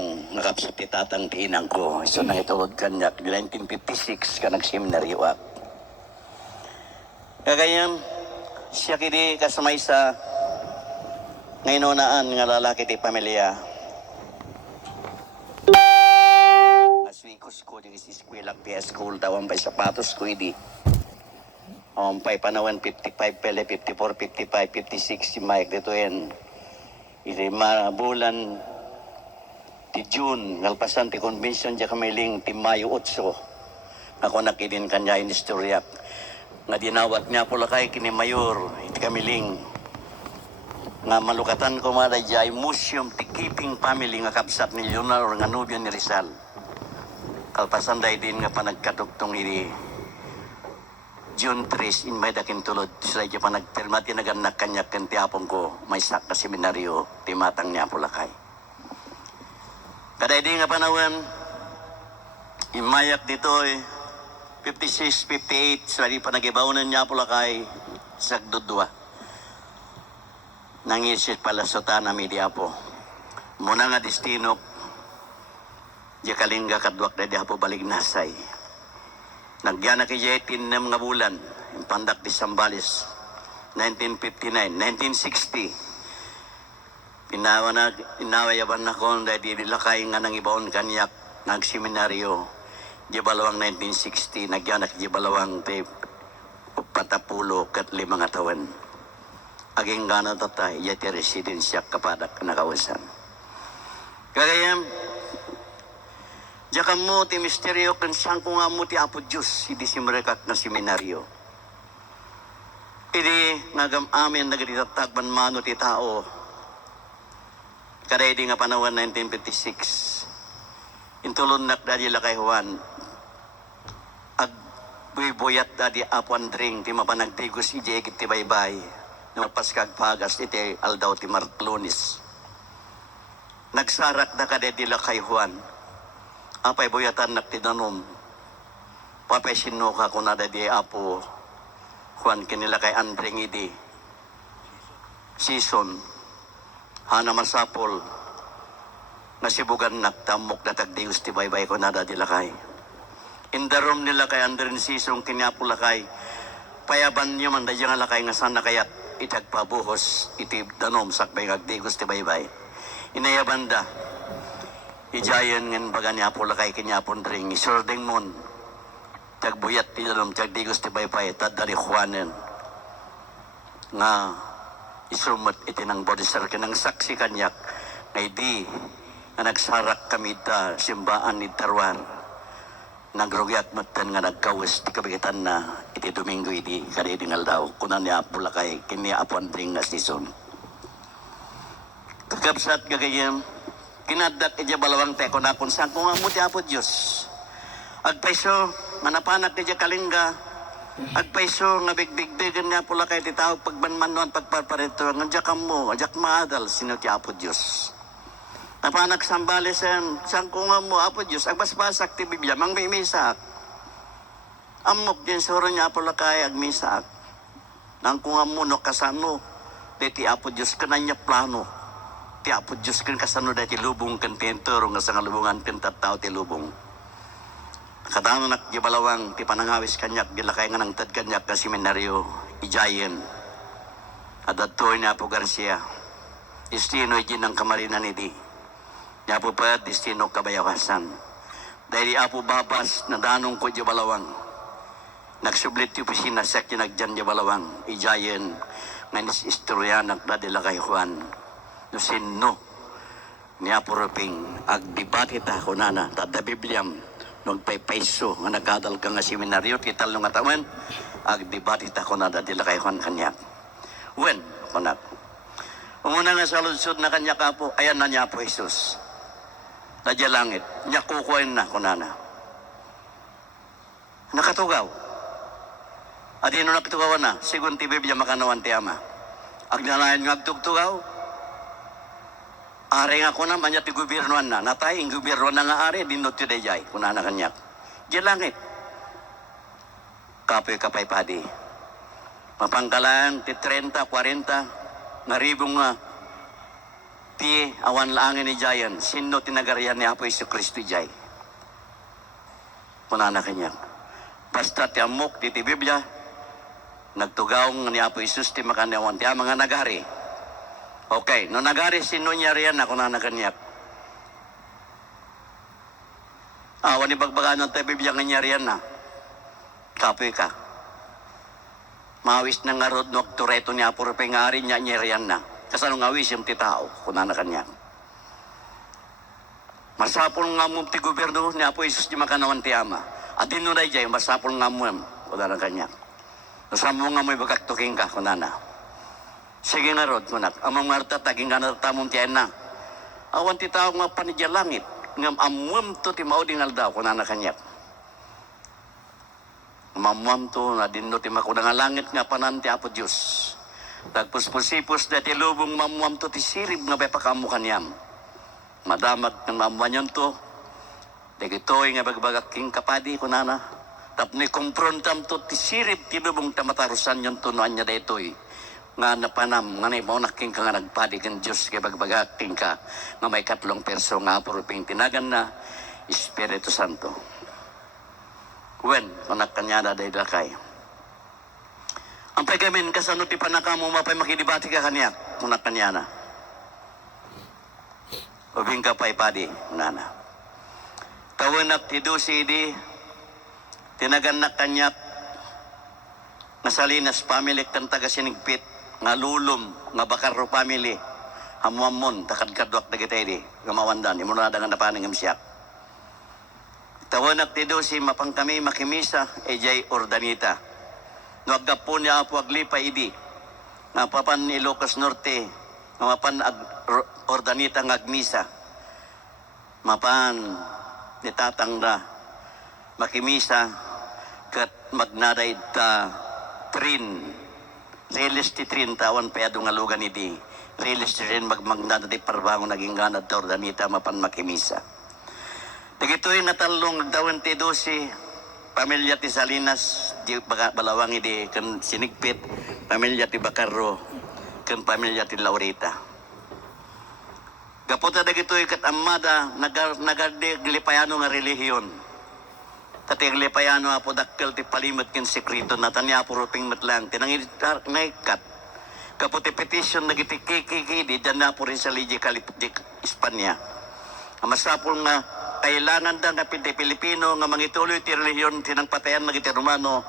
Pangulong nakapsat itatang tiinang ko. So na itulod kanyak 1956 ka nagseminary wak. Kagayam siya kidi kasamay sa ngayon nga lalaki ti pamilya. Naswikos ko di si eskwela ti school tawang pay sapatos ko idi. Pay panawan 55 pele 54 55 56 si Mike dito yan. Iti bulan ti June ngalpasan ti convention di kamiling ti Mayo 8 ako nakidin kanya in istorya nga dinawat niya pula kay kini mayor iti kamiling nga malukatan ko madayay museum ti keeping family nga kapsat ni Leonor nga nobyo ni Rizal kalpasan day din nga panagkadugtong iti June 3 in may dakin tulod sila di pa nagpirma tinaganak kanya kanti apong ko may sak na seminaryo ti matang niya pula kay kaday di nga panawan imayak dito 56, 58 sila di pa nagibawunan niya pula kay sagdudwa nangisit pala sota na media po muna nga destino di kalingga kadwak na di hapo balignasay nagyana kay Jetin ng mga bulan yung pandak di Sambales 1959, 1960 inawayaban na ko dahil di lakay nga nang ibaon kanyak nagseminaryo di balawang 1960 nagyanak di balawang tape patapulo kat 5 taon aging gana tatay yati residensya kapadak nakawasan kagayam Diyan mo ti misteryo kan siyang ko nga mo ti Apo Diyos hindi si Merekat na seminaryo. Idi ngagam amin nagditatagban mano ti tao. Kada di nga panawan 1956. Intulon nak dadi lakay Juan. Ag buyat dadi Apo Andring ti mapanagtigos ijegit ti baybay. Napaskag pagas iti aldaw ti Martlonis. Nagsarak na kada di lakay Juan. Apay buyatan nak tinanom. Papay sinuka ko na di Apo Juan kinila kay Andring idi. Season. Hana masapol. Nasibugan naktamok na tagdius ti baybay ko na di lakay. In the room nila kay Andring season kinyapo lakay. Payaban niyo man da nga lakay nga sana kayat itagpabuhos iti danom sakbay kagdigos ti baybay. Inayabanda. Ijayan ngan baga niya po lakay kinyapon ring isurding mon tagbuyat ti danom tagdigos ti baypay tad dari Juanen nga isumat iti nang bodisar kinang saksi kanyak ngay di nga nagsarak kami ta simbaan ni Tarwar nagrugyat matan nga nagkawis ti kabigitan na iti Domingo iti kadidingal daw kunan niya po lakay kinyapon ring nga season kakabsat gagayam kinadak iti balawang teko na kung saan kung amuti Apo Diyos. Agpaiso, manapanak iti kalingga. Agpaiso, nga bigbigbigan niya pula kay titawag pagbanmanuan pagparparito. Nga jakam mo, jak maadal, sino ti Apo Diyos. Napanak Sambales yan, saan kung mo Apo Diyos, agbasbasak ti Biblia, mang may misak. Amok din suro niya pula kay agmisak. Nang kung mo no kasano, ti Apo Diyos kananya plano. Ti Apo Diyos kan kasano dahil ti lubong kan tenturo nga sa lubungan kan tattao ti lubong. Katano nak di balawang ti panangawis kanyak di lakay nga nang tad kanyak ka seminaryo ijayen. Adatoy ni Apo Garcia. Destino iti ng kamarinan iti. Ni Apo pa destino kabayawasan. Dahil Apo Babas na danong ko di balawang. Nagsublit ti opisina sa kinagdyan di balawang ijayen. Ngayon istoryanak na di lakay Juan. No sino niya puruping agdibati ta ko nana tada Bibliam nung paypayso nga nagadal ka nga seminaryo kital nung atawan agdibati ta ko nada dila kay Juan kanyak when kunak umuna nga sa lunsod na kanyak Apo ayan na niya po Jesus nadya langit niya kukuhain na ko nana nakatugaw adino nakatugawan na sigun ti Biblia makanawan ti Ama agnanayan nga agtugtugaw are nga ko naman niya ti gobyernoan na. Natay, ang gobyerno na nga are, dinot ti dayay. Kuna na kanyak. Diyan langit. Kapoy-kapay padi. Mapangkalaan ti 30, 40, nga ribong ti awan laangin ni Jayan, sino tinagarian ni Apo Isu Kristo Jay? Kunana kanya. Basta ti amok ti Biblia, nagtugaong ni Apo Isus ti makanawan ti mga nagari. Okay, no nagari sino niya riyan na kunana kanya. Awan ni bagbagan ng ti Biblia nga niya riyan na. Kapoy ka. Mawis na nga rod no tureto ni Apo Rupay nga rin niya niya riyan na. Kasanong awis yung ti tao, kunana kanya. Masapol nga mo ti gobyerno ni Apo Isus di makanawan ti Ama. At dinunay jay, masapol nga mo, kunana kanya. Nasamo nga mo'y bagaktuking ka, kunana. Sige nga rod, kunak. Amang Marta, taging nga natamong tiyan na. Awan ti tao nga panidya langit. Ngam amuam to ti mauding aldaw, kunana kanya. Mamuam to na dinno ti makuna nga langit nga pananti Apo Diyos. Tagpuspusipos na ti lubong mamuam to ti sirib nga bepakamu kanyam. Madamag ng mamuan to. Dagitoy nga bagbagaking kapadi, kunana. Tapos kumprontam to ti sirib ti lubong tamatarusan yon to noan niya daytoy. Nga napanam, nga na maunaking ka nga nagpadi kan Diyos kay bagbagaking ka nga may katlong perso nga puruping tinagan na Espiritu Santo. Wen, kunak kanya na dahil lakay. Ang pagamin kasano ti panakamu mapay makidibati ka kanya, kunak kanya na. Ubing ka pa'y padi, nana. Tawanak ti dusi di, tinagan na kanya, nga Salinas family kan taga sinigpit, nga lulum, nga Bacarro family, hamuamon, takadkadwak na kita di, nga mawandan, imunada nga napaning siyak. Tawanak ti dusi, mapang kami makimisa, ejay Ordanita. Nuagap po niya po aglipay di, nga papan Ilocos Norte, nga mapan Ordanita ngagmisa. Mapan nitatang na makimisa kat magnaday ta trin. Rilis ti trin tawan payado nga lugan iti. Rilis ti rin magmagnada ti parbango naging ganad ta Ordanita mapan makimisa. Dagitoy natalong nagdawan ti dosi pamilya ti Salinas di balawang iti kan sinigpit pamilya ti Bacarro kan pamilya ti Laurita. Kaputa dagitoy kat amada nagadilipayano nga relihiyon. Tati glipayano apo dakkel ti palimet ken sekreto na tanya po ruping matlang tinangit naikat. Kaputi petition nagiti kikiki di dyan na po rin sa Ligi Kalipdik Espanya. Amasapol nga kailangan da nga Pilipino nga mangituloy ti relihiyon tinang patayan nagiti Romano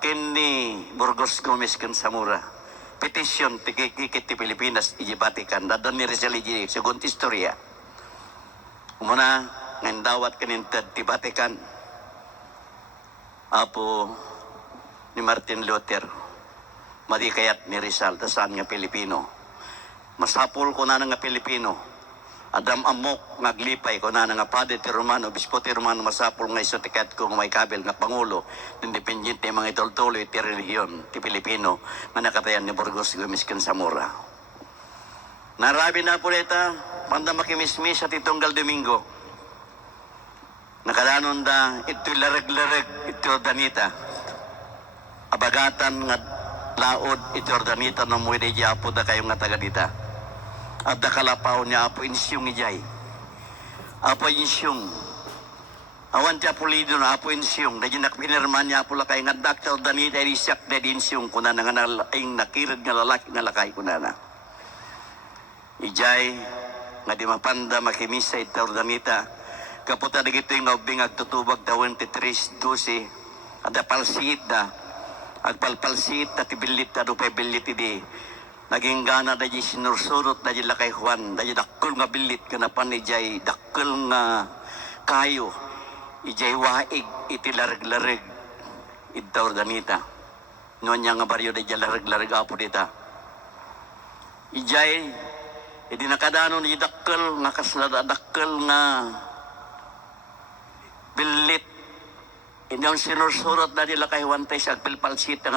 ken ni Burgos Gomez ken Zamora. Petition tikikikit ti Pilipinas iji Vatican dadon ni Rizal iji segundo istorya. Umuna ngayon dawat kanintad ti Vatican apo ni Martin Luther madikayat ni Rizal tasaan nga Pilipino. Masapul ko na nga Pilipino Adam amok ngaglipay ko na nga Padre ti Romano, Bispo ti Romano masapul nga iso tikat ko may kabel nga Pangulo, independente mga itultuloy ti relihiyon ti Pilipino nga nakatayan ni Burgos Gomez ken Zamora. Narabi na po nita, panda makimismis at itunggal Domingo. Nakadanon da, ito'y larag-larag, ito Ordanita. Abagatan nga laod, ito Ordanita na muwede di apo da kayong nga taga dita. At nakalapaw niya apo insyong ijay. Apo insyong. Awan tiya pulido na apo insyong. Dahil nakpinirman niya apo lakay nga Dr. Ordanita irisak na insyong kuna na nga nakirid nga lalaki nga lakay kuna na. Ijay, nga di mapanda makimisa ita Ordanita. Kaputa na gito yung naubing agtutubag da 23-12. Ada palsiit da. Agpalpalsiit na tibilit na rupay bilit idi. Naging gana da di sinursurot da di lakay Juan. Da di dakul nga bilit ka na pan ijay. Dakul nga kayo. Ijay waig iti larag-larag. Ita Ordanita. Noon niya nga baryo da di larag-larag apo dita. Ijay, idi nakadano di dakul nga kaslada dakul nga bilit. Inyong sinursurot na nila kay Juan tayo sa agpilpalsit nga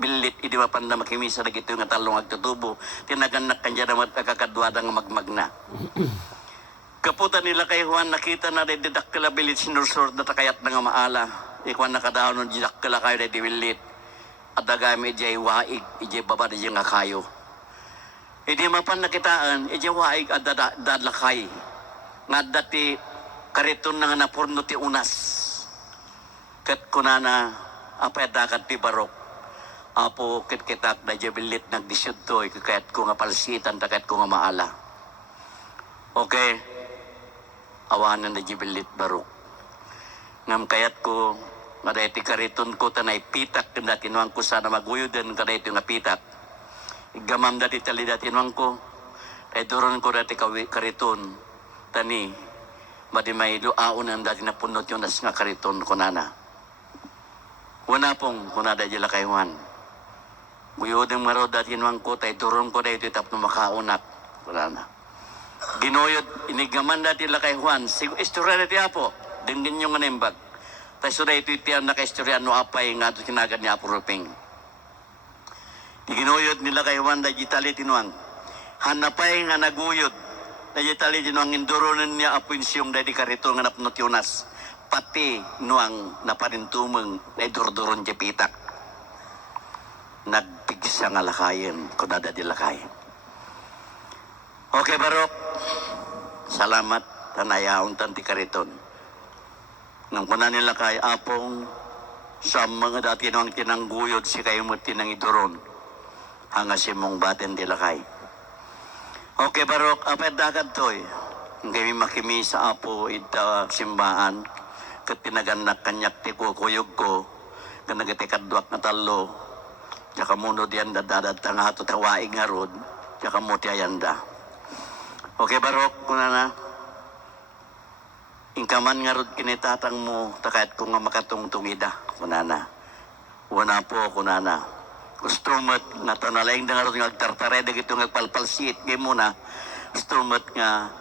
bilit. Idi mapanda makimisa na gito nga talong agtutubo. Tinaganak kanya na magkakadwada nga magmagna. Kaputan nila kay Juan nakita na didakila bilit sinursurot na takayat na nga maala. Ikuan nakadaon ng didakila kayo na bilit. At dagami ijay waig, ijay baba na nga kayo. Idi mapan nakitaan, iti waig at dadlakay. Nga dati kariton na nga napurno ti unas. Kat kunana, apay dakat ti barok. Apo kitkitak na jabilit nagdisyod to, kayat ko nga palsitan, kayat ko nga maala. Okay, awanan na jabilit barok. Ngam kayat ko, nga dahil ti kariton ko tanay pitak, kanda tinuang ko sana maguyudan, kada ito nga pitak. Igamam dati tali dati nuang ko, ay duron ko dati kariton, tani, madi may luaon ang dati na punot yun as nga kariton ko nana. Wana pong kunada jila kay Juan. Guyodeng maro dati nuang ko, tay duron ko dati tap na makaunak. Wala na. Ginoyod, inigaman dati la kay Juan, istorya dati apo, dingin yung nembag. Tay so dati iti ang naka-istorya no apay nga doon kinagan ni Apo Ruping. Ginoyod nila kay Juan dati tali tinuang. Hanapay nga naguyod. Dati tali tinuang induronan niya apo insyong dati karito nga napnot yunas. Pati nuang naparintumeng na idurduron di pitak. Nagpigsa nga lakayin, kunada di lakayin. Okay, Barok. Salamat, tanayaon tanti kariton. Nang kunan nila kay apong sa mga dati nang tinangguyod si kayo mo tinang iduron. Hanga si mong baten di lakay. Okay, Barok, apay dagat to'y. Kami makimi sa apo ita simbaan. Kat pinaganak kanyak ti ko kuyog ko. Kanagatikadwak na talo. Tsaka muno diyan dadadad nga hato tawaig nga rod. Tsaka mo ti ayanda. Okay, Barok, kuna na. Ingkaman nga rod kinitatang mo, takayat ko nga makatungtungida, kuna na. Wana po, kuna na. Gusto mo't nga tanalaing na nga rod nga agtartared, ito nga palpalsit, gay mo na. Gusto mo't nga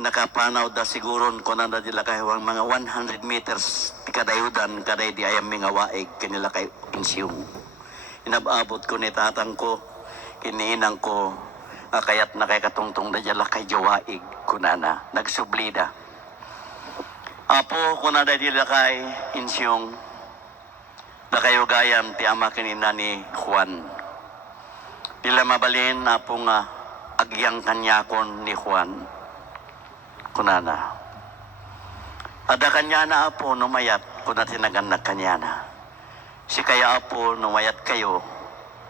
nakapanaw da siguron, kuna na dila kayo mga 100 meters, kadayudan, kaday di ayam mga waig, kanila kayo insyong. Inababot ko ni tatang ko, kiniinang ko, kayat na kay katungtong na dila kay jawaig, kuna na, nagsublida. Apo, kuna na dila kay insyong, na kayo gayam ti ama kinina ni Juan. Dila mabalin apo nga agyang kanyakon ni Juan. Kunana. Ada kanyana apo numayat kuna tinaganak kanyana. Si kaya apo numayat kayo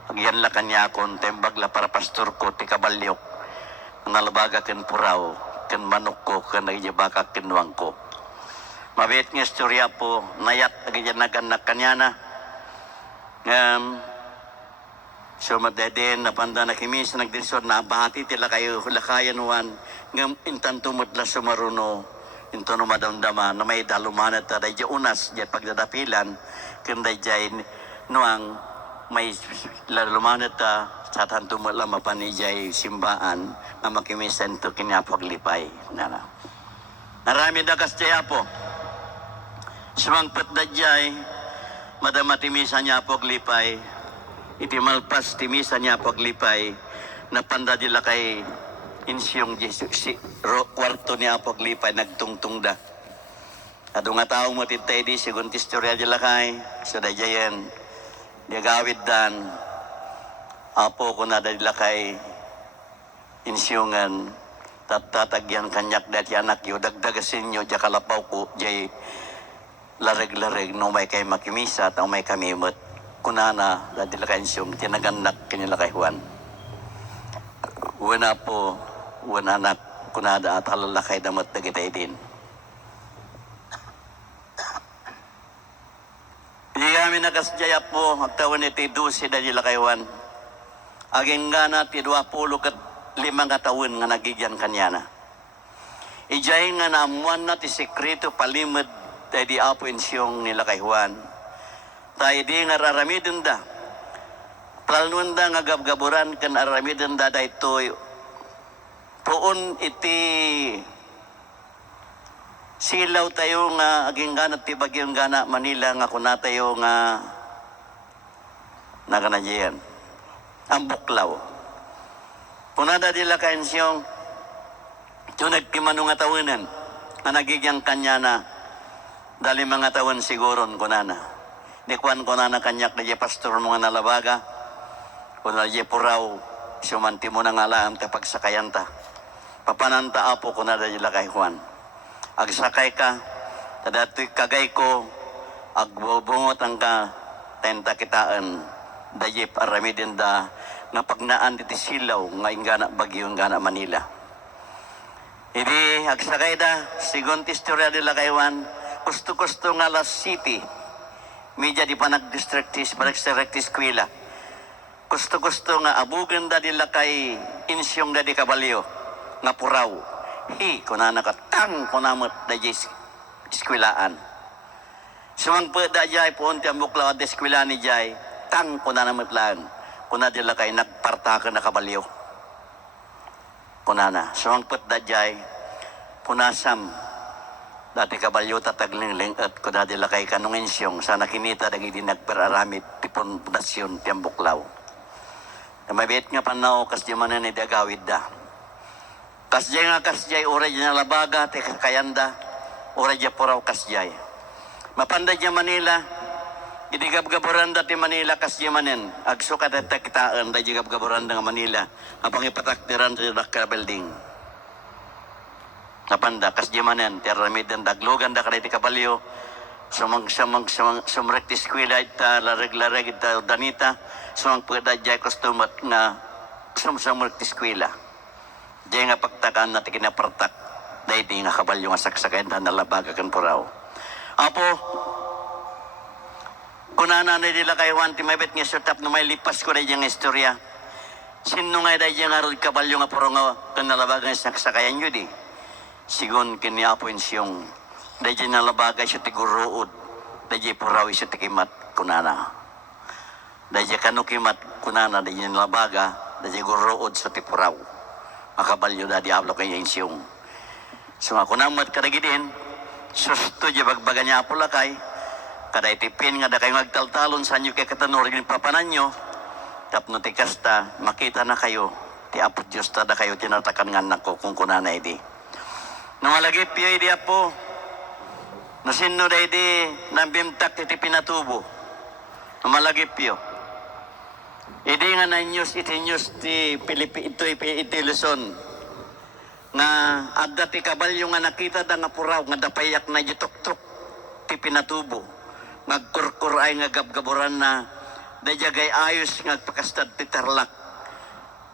agyan la kanyakon tembag la para pastor ko ti kabalyok. Nalabaga ken puraw ken manok ko ken nagyabaka kenwang ko. Mabit nga istorya po nayat agyan naganak kanyana. So madeden napanda na kimi sa nagdirisod na bahati tila kayo lakayan wan ngam intantumot la sumaruno into no madamdama na may dalumanat ta day unas jay pagdadapilan ken day jay nuang may lalumanat ta sa tantumot la mapanijay simbaan na makimisan to kinapaglipay nana. Narami dakas jay apo. Sumangpet da jay madama timisa niya paglipay, itimalpas timisa niya paglipay, napanda dila kay insyong si kwarto niya paglipay, nagtungtung da. Ado nga taong matintay di, sigun tistorya dila kay, so da jayan, gawid dan, apo ko na dila kay insyongan, tatagyan kanyak dati anak yo, dagdagasin nyo, jakalapaw ko, jay, lareg-lareg no may kay makimisa at may kamimot kunana dahil kayo siyong tinaganak kanila kay Juan. Wana po, wana anak kunada at halalakay damot na kita din. Hindi kami nakasjaya po, magtawan iti 12 dahil kay Juan. Aging gana ti 25 katawin nga nagigyan kanyana. Ijay nga naamuan na ti sekreto palimod tayo di apo insyong nila kay Juan. Tayo di nga raramidin da. Talnuan da nga gabgaburan kan aramidin da da ito. Poon iti silaw tayo nga aging ganat ti bagyong gana Manila nga kuna tayo nga nakanadyan. Ang buklaw. Kuna da dila kay insyong ito nagtimano nga tawinan na nagigyang kanya na dali mga tawan siguron kunana. Di kuan kunana kanyak na pastor mga nalabaga. Kuna na puraw sumanti mo na nga laam ta pagsakayan ta. Papananta apo ko na dahil kay Juan. Agsakay ka, tadato'y kagay ko, agbubungot ang ka, tenta kitaan, dayip aramidin da, nga pagnaan diti silaw, nga ingana bagyo, ingana Manila. Hindi, agsakay da, sigon tistorya nila kay Juan, gusto-gusto nga Las City, medya di pa nag-districtis, eskwela. Gusto-gusto nga abugan da nila kay insyong da di kabalyo, nga puraw. Kuna nakatang, kuna mo da di eskwelaan. Sumangpo da jay, puunti ang buklaw at eskwelaan ni jay, tang kuna na matlaan, kuna nila kay nagpartakan na kabalyo. Kuna na, sumangpo da jay, punasam, dati kabalyo tatagling at kuna nila kay kanunginsyong, sana kinita dagi di nagperaramit, tipon punasyon, tiyang buklaw. Mabit nga panaw, kas di manan ni dagawid da. Kasjay nga kasjay, ura dyan na labaga, te kakayanda, ura dyan puraw kasjay. Mapanda dyan Manila, idigab-gaburan dati Manila kasjay manin, agsukat at takitaan, da idigab-gaburan nga Manila, apang ipataktiran sa dakka building. Napanda, kasjay manin, teramidan, daglogan da kada iti kabalyo, sumrekti skwila ita, lareg-lareg ita, danita, sumang pweda dyan kustumat nga sumrekti skwila. Diyan nga pagtakaan natin kinapartak, dahil di nga kabalyo nga saksakain na nalabaga kan puraw. Apo, kunana na nila kay Juan, timabit nga sutap na may lipas ko na diyang istorya. Sino nga dahil diyang harod kabalyo nga puraw nga kan nalabaga nga saksakayan yun di. Sigun kiniapoin siyong, dahil diyang nalabaga siya tiguruod, dahil diyang puraw siya tikimat kunana. Dahil diyang kanukimat kunana, dahil diyang nalabaga, dahil diyang guruod sa tipuraw. Makabalyo da diablo kay insyong. So ako namat kadagidin, susto di bagbaga niya po lakay, kada itipin nga da kayo magtaltalon sa inyo kay katanurin papanan nyo, tapno ti kasta, makita na kayo, ti apo Diyos ta da kayo tinatakan nga nako kung kunana edi. Namalagip yun edi apo, nasino da edi nambimtak ti pinatubo, namalagip yun. Idi nga na news, iti news ti iti Luzon. Nga adda ti kabalyo nga nakita da nga puraw, nga dapayak na jitok-tok ti pinatubo. Ngagkurkur ay nga gabgaburan na dajagay ayos nga pakastad ti tarlak.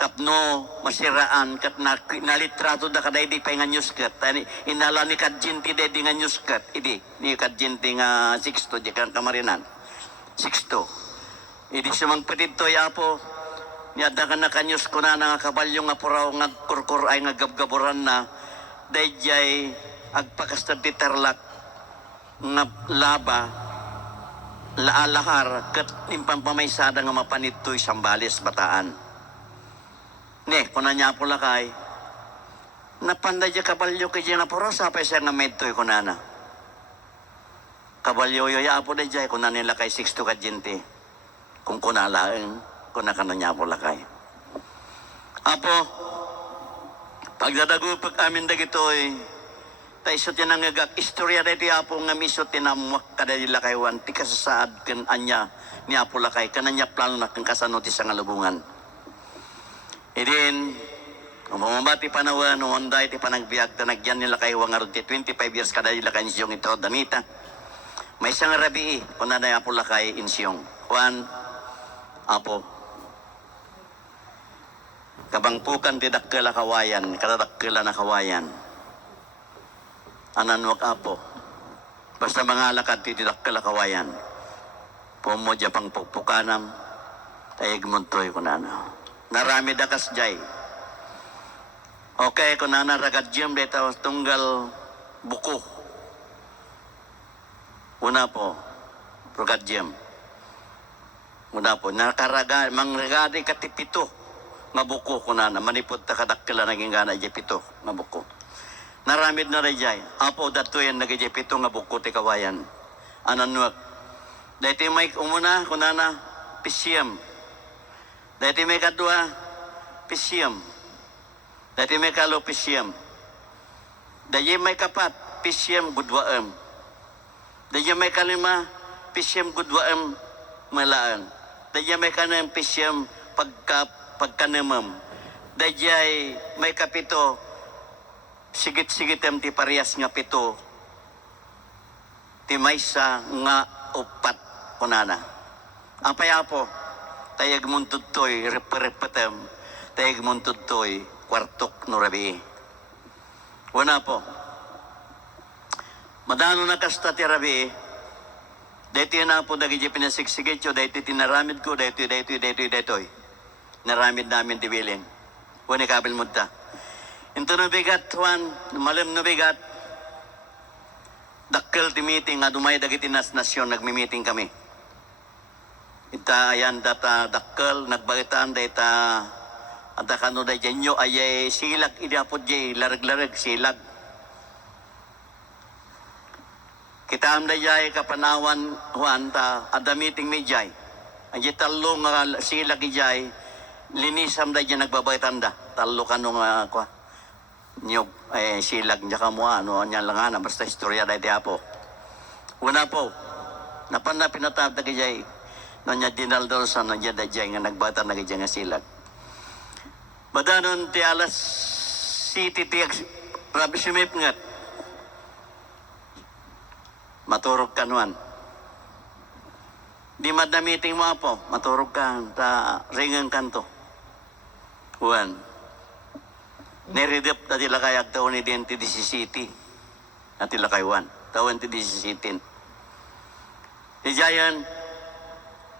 Tapno masiraan kat nalitrato da kaday di pa nga news kat. Inala ni kadjinti de di nga news kat. Idi, ni kadjinti nga 6 di kan kamarinan. 6 Idi sumang petito yapo, niyada ka na kanyos ko na nga kabalyo nga puraw nga kurkur ay nga gabgaburan na, dayjay agpakastad ti tarlak nga laba, laalahar, kat impampamaysada nga mapanito'y Sambales, Bataan. Ne, kuna niya po lakay, napanday dya kabalyo kay dya nga puraw, sapay siya nga medto'y kunana. Kabalyo yoya po dayjay, kuna nila kay 6 to kadjinti. Kung kunalain, kung nakano niya po lakay. Apo, pagdadagupag amin dagitoy, tayo isot yan ang agak, istorya na iti apo nga misot tinamuak kada nila kay Juan, ti kasasaad kan anya ni apo lakay, kananya plano na kang kasano ti sa ngalubungan. Idin, umumaba ti panawan, umunday ti panagbiag, tanagyan nila kay Juan nga 25 years kada nila kay insyong ito, danita. May isang rabii, kung na apo lakay insyong. Juan, apo, kabangpukan ti dakkela kawayan, kadadakkela na kawayan. Ananwag apo, basta mga lakad ti dakkela kawayan. Pumodya pang pukpukanam, tayag muntoy kunana. Narami dakas jay. Okay, kunana ragadyam dito tunggal buko. Una po, ragadyam. Muna po, nakaraga, mangragadi katipito, mabuko ko na, manipot ta kadakila naging gana jay pito, mabuko. Naramid na rin jay, apo dato yan naging pito nga buko ti kawayan. Ananuak. Dahiti may umuna, kunana, pisyam. Dahiti may kadua, pisyam. Dahiti may kalo, pisyam. Dahiti may kapat, pisyam gudwaam. Dahiti may kalima, pisyam gudwaam malaan. Dahiti may kanang pisyam pagkanamam. Dayjay may kapito, sigit-sigit ti parehas nga pito, ti maysa nga upat kunana. Ang payapo, tayag muntod to'y repatem, tayag muntod to'y kwartok no rabi. Wana po, madano na kasta ti rabi, dito na po dagi pinasisigit yo, dito tinaramid ko, dito. Naramid namin ti biling. Wani kabil mo ta. Ito no bigat, Juan, malam no bigat, dakkel ti meeting, nga dumay dagiti nasyon, nagmi-meeting kami. Ita ayan data dakkel, nagbagitaan data, at kano da dyan nyo, ay silag, idapod jay, larag-larag, silag. Kita am da jay, kapanawan, Juan, ta, ada meeting may jay. Ang jay talo nga silag jay, linisam da dyan nagbabagitaan da. Talo ka nung, nyog, silag niya ka mo, ano, niya lang nga, basta istorya da iti apo. Una po, napan pinatab da jay, no niya dinaldol sa no niya da jay, nga nagbata na jay nga silag. Madanon ti alas city ti Rabi Simip ngat. Maturog ka nuan. Di madamiting mo po, maturog ka, ta ringan kanto. Juan. Neridip na tila kayag taon ni Denti di City. Na tila kay Juan. Taon ti di City. Di Jayan,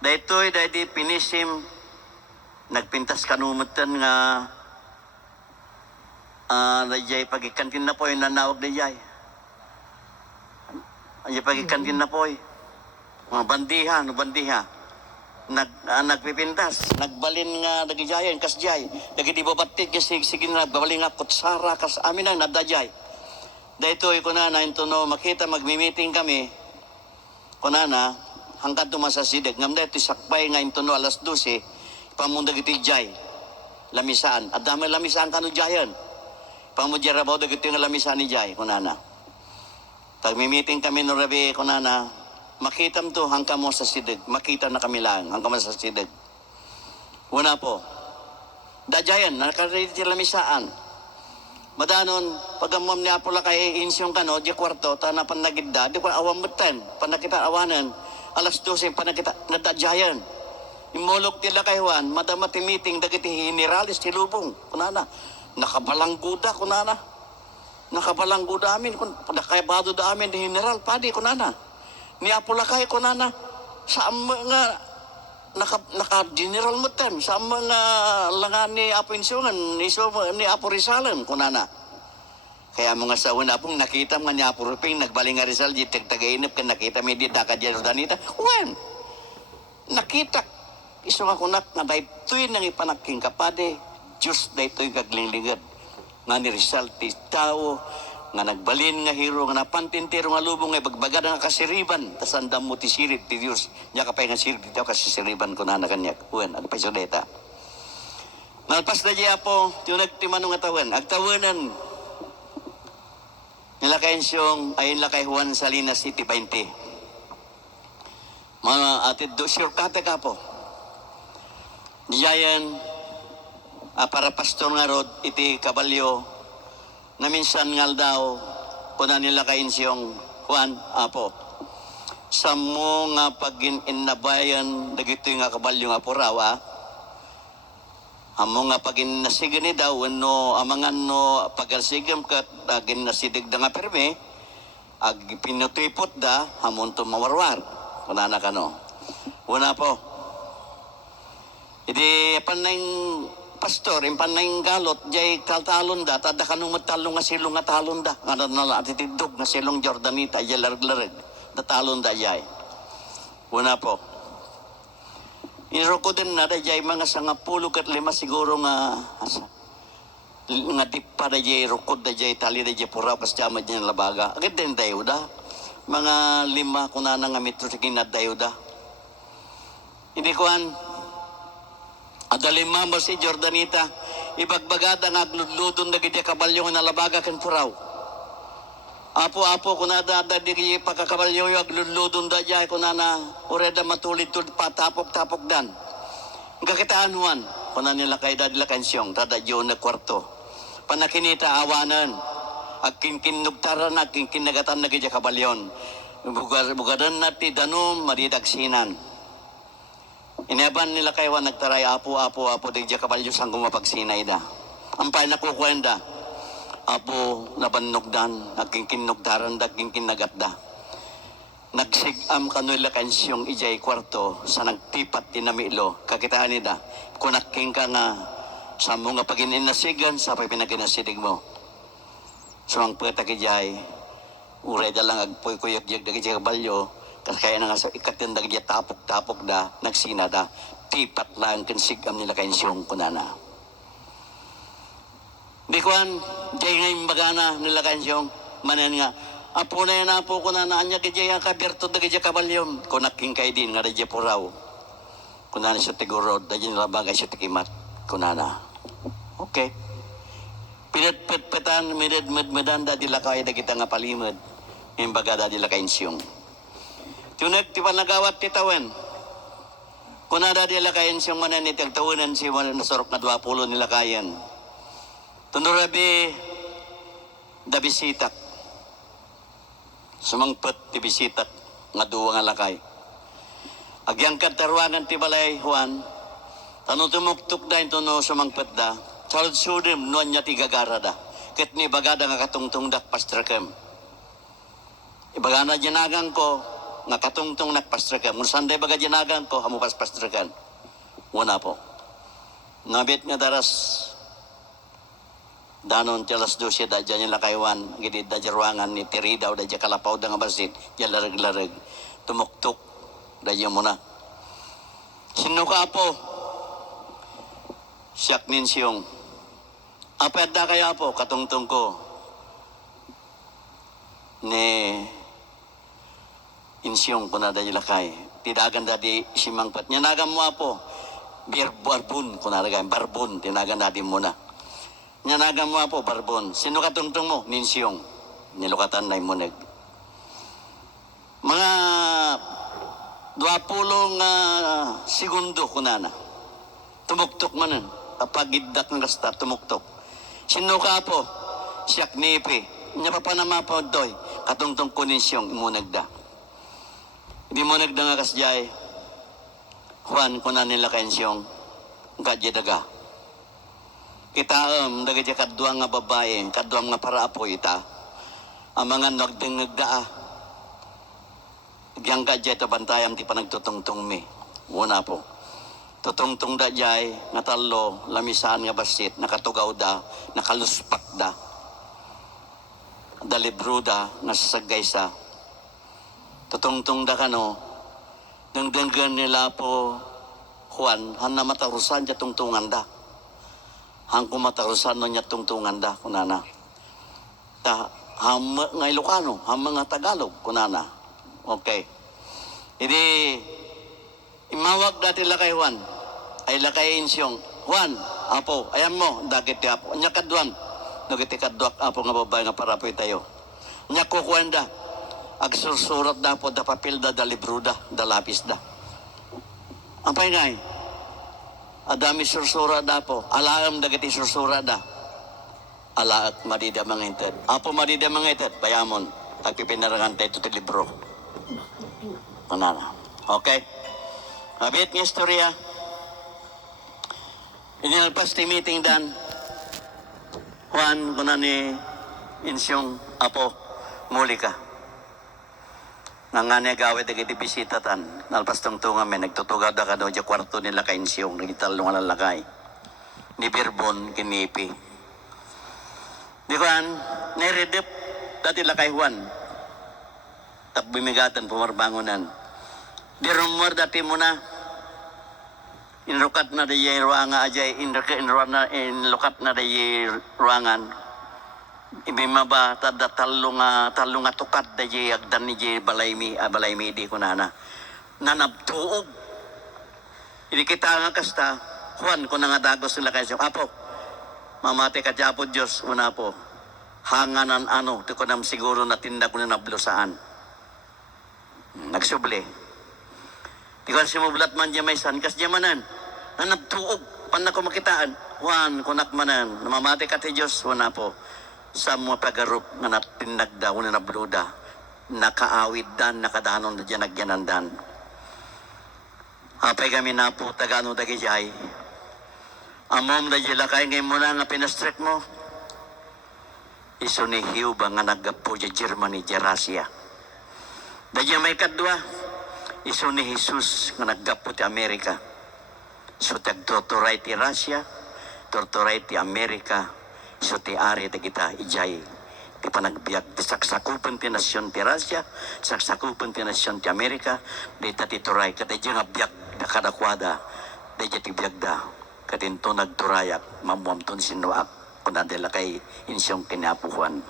daytoy dayti pinisim, nagpintas kanumutan nga dayjay pagikantin na po yung nanawag dayjay. Dayjay pagikantin na po mga bandiha. Nagpipintas, nagbalin nga dagijayan, kasjay. Dagiti babatit kasi sige na, babalin nga kutsara, kas amin ang nadajay. Daytoy ko na ito no, makita magmi-meeting kami, ko na hanggang tumasasideg. Ngam daytoy sakbay nga ito no, alas 12, pamundag iti jay, lamisaan. At dami lamisaan ka no jayan. Pamudjarabaw dagiti nga lamisaan ni jay, kunana. Tag-meeting kami no rabi, kunana, makitam to hanggang mo sa sidig. Makita na kami lang hanggang mo sa sidig. Una po, dajayan, nakaredy ti lamisaan. Madanon, pagamam ni Apula kay insyong kano, di kwarto, tanapan nagidda, di ko awam betan, panakita awanan, alas 12, panakita, nadajayan. Imulog tila kay Juan, madama ti meeting, dagiti hiniralis ti lubong, kunana. Nakabalangguda, kunana. Nakabalangguda amin, nakayabado da amin, di general, padi, kunana. Ni Apula kay, kunana. Sa mga, naka-general mo tan, sa mga langan ni Apo Insyungan, ni Apo Rizalan, kunana. Kaya mga sa una pong nakita mga ni Apo Ruping, nagbaling nga Rizal, di tagtagainip ka nakita, may di taka dyan Danita. Juan, nakita, iso nga kunak na dahito'y nang ipanaking kapade, Diyos dahito'y kaglingligad. Nga ni Rizal, ti tao, nga nagbalin nga hero, nga napantintero nga lubong, nga bagbagad nga kasiriban, tas andam mo ti sirit ti Diyos, niya kapay nga sirit ti tao, kasiriban ko na kanyak. Juan, ano pa iso deta. Nalpas na diya po, tinagtimanong atawan, agtawanan, nila kay Ensyong, ayun la kay Juan Salinas City 20. Mga atid do, sure kate ka po. Diyayan, para pastor nga rod, iti kabalyo, na minsan ngal daw, kuna nila kay Ensyong, Juan, apo, sa mo nga pag-inabayan, dagito nga kabalyo nga purawa, amo nga pagin nasigani daw no amangan no pagasigam kat agin nasidig da nga perme ag pinutipot da hamon to mawarwar kunana kano una po idi panay pastor impanay galot jay kaltalon da tada kanong matalong nga silong nga talon da nga nala atitidog nga silong Jordanita jay larag-larag da talon da jay una po iniro ko din na dayay mga sangapulo kat lima siguro nga dipa dayay rukod dayay tali dayay pura pas jamad niya labaga. Agad din dayo da. Mga 5 kunana nga metro sa kinad dayo da. Hindi kuhan. Ada 5 ba si Jordanita. Ibagbagada nga agludludon na giti kabalyo nga nalabaga kan puraw. Apo-apo kunada dadi pagkakabalyo yung agludludon da jay kunana ureda matulid-tulid patapok-tapok dan. Gakitaanuan kunan nila kay dadla kansyong, tada yun na kwarto. Panakinita awanan, aking kinugtaran, aking kinagatan na kaya kabalyon. Bugadan na ti danom, maridagsinan. Inaban nila kayo nagtaray, apo, di kaya kabalyo sang gumapagsinay da. Ang pa'y nakukwenda, apo, nabanugdan, aking kinugtaran da, aking kinagat da. Nagsigam kanila kansyong ijay kwarto sa nagtipat tinamilo kakitaan nida kunaking ka nga sa mga pagininasigan sa pagpinaginasidig mo sumang pweta kijay uray da lang agpoy kuyok jeg dagi kabalyo kaya na nga sa ikatindag ya tapok da nagsina da tipat lang kansigam nila kansyong kunana di kuan jay ngay magana nila kansyong manen nga apo na yan apo ko na naanya kaya kabirto da kaya kabalyom. Kunaking kay din nga da puraw. Kunana siya tigurod, da dyan labagay siya tikimat. Kunana. Okay. Pinatpetan, medmedan da dila kaya da kita nga palimod. Yung baga da dila kainsyong. Tunag ti panagawat titawan. Kunada dila kainsyong manan ni tagtawanan si manan nasorok na 20 nila kayan. Tunurabi da bisitak. Sumangpet ti bisitak nga duwa nga lakay. Agyang katarwangan ti balay Juan, tanong tumuktok da ito no sumangpet da, salud sudim nuan niya ti gagara da, ket ni bagada nga katungtung dak pastrakem. Ibagana jinagang ko, nga katungtung nak pastrakem. Kung sanday baga jinagang ko, hamupas pastrakem. Una po. Nabit nga daras, danon tilas 12 da dyan nila kaywan gidi da jarwangan ni tiridaw da dyan kalapaw da nga basit dyan larag tumuktok da dyan muna sino ka po siyak ninsiyong apet da kaya po katungtong ko ni insyong ko na da dyan lakay tidagan da di simangpat nyanagan mo po barbun ko na lagay barbun tinagan da di muna nyanagan mo po, barbon. Sino katungtong mo? Ninsyong. Nilukatan na imunag. Mga 20 segundo kunana. Tumuktok man nun. Kapagiddak ng kasta, tumuktok. Sino ka po? Siyak nipi. Nya pa panama po doy. Katungtong ko ninsyong imunag da. Hindi munag da nga kasjay. Juan, kunan nila kainsyong. Gadya daga. Kita daga kadwa nga babae, kadwa nga paraapo ita. Ang mga nagdengagdaa. Diyan ka dyan tabantayam ti panagtutungtong mi. Una po. Tutungtong da dyan, natalo, lamisan nga basit, nakatugaw da, nakaluspak da. Dalibro da, nasasagay sa. Tutungtong da kano, dengdenggan nila po, Juan, han na matarusan dyan tungtungan da. Hang kumatarusan no niya tungtungan da kunana. Ta nga Ilocano, mga Tagalog kunana. Okay. Hindi imawag dati lakay Juan. Ay lakay insyong. Juan, apo, ayan mo, dagit ti apo. Nya kadwan. Dagit ti kadwak apo nga babae nga parapoy tayo. Nya kukwenda. Agsursurat da po da papel da libro da lapis da. Ang paingay. Adami sursura da po. Alaam dagiti sursura da. Alaat madida mga inted. Apo madida mga inted. Bayamon. Tagpipinarangan tayo ito libro. Manana. Okay. Mabit ng istorya. Inilpas ti meeting dan. Juan, kuna ni insyong apo. Muli ka. Nangane gawit dagiti bisitatan. Nalpas tungtungan may nagtutugaw da kano dya kwarto nila kainsyong. Nagitalo nga lalakay. Ni Birbon, kinipi. Di kan, niredip dati lakay Juan. Tak bimigatan, pumarbangunan. Di rumor dati muna. Inrukat na dayi ruanga ajay. Inrukat na dayi ruangan. Ibimaba tada talong nga tukat da jay agdan ni jay balaymi di ko nana nanabtuog hindi kita nga kasta Juan ko na nga dagos nila kayo apo mamate ka dyapo Diyos una po hanganan ano di ko nam siguro natinda ko na nablusaan nagsubli di ko simublat man dya may san kas dya manan nanabtuog pan na ko makitaan, Juan, kunak manan, namamati ka ti Diyos, wala po. Sa mga pagarup nga natinagda, wala na bruda, nakaawid dan, nakadanon na dyan, nagyanandan. Apay kami na po, tagano dagi jay. Amom da jila kay ngay muna nga pinastrek mo. Iso ni Hiuba nga naggapo dya Germany, dya Russia. Da dya may kadwa, iso ni Jesus nga naggapo ti Amerika. So tag-torturay ti Russia, torturay ti Amerika, so ti ari ti kita ijay. Ti panagbiag ti saksakupan ti nasyon ti Russia, saksakupan ti nasyon ti Amerika, di ti turay, kata dya nga biag na kadakwada, di dya ti biag da, katinto nagturayak, mamuamton sinuak, kunadela kay insyong kinapuhan.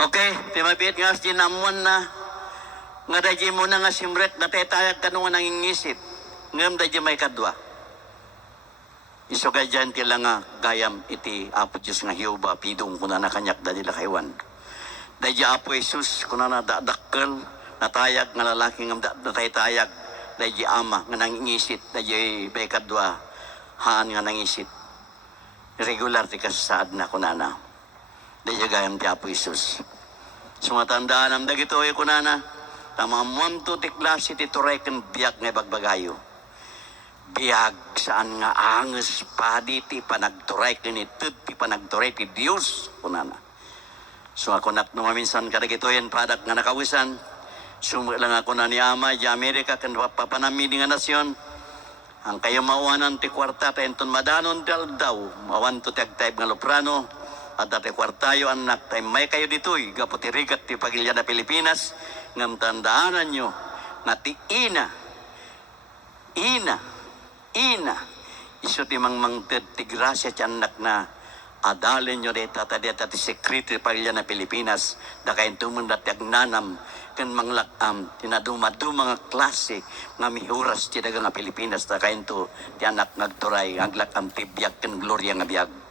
Okay, ti mabit nga sinamuan na, nga da dya mo na nga simret, natetayag ka nung nangingisip, ngam da may kadwa. Iso kay dyan tila nga gayam iti Apo Diyos nga Hiuba, pidong kuna na kanyak da nila kaywan. Da dya Apo Jesus, kuna na dadakkel, natayag nga lalaki nga nataytayag, da dya ama nga nangingisit, da dya may kadwa, haan nga nangisit. Regular ti kasasaad na kuna na. Da dya gayam ti Apo Jesus. Sumatandaan am dagito ay kuna na, tamamuam to ti klase ti tureken biyak nga bagbagayo. Biag saan nga anges padi ti panagturay kinitud ti panagturay ti Diyos kunana. So ako nat numaminsan kadagitoyan padak nga nakawisan. Sumlang ako na ni Ama di Amerika kan papanamini nga nasyon. Ang kayo mauanan ti kwarta tayon madanon dal daw mawan to ti agtayb nga loprano at dati kwartayo anak tay may kayo ditoy gapo ti rigat ti pagilya na Pilipinas ngam tandaanan nyo nga ti ina iso ti mangmangted ti grasya ti anak na adalin nyo deta tadeta ti sekreto pagilya na Pilipinas da kayo tumundat ti agnanam kan manglakam tinaduma-duma nga klase nga mihuras ti daga nga Pilipinas da kayo ti anak ngagturay aglakam ti biag kan gloria nga biag.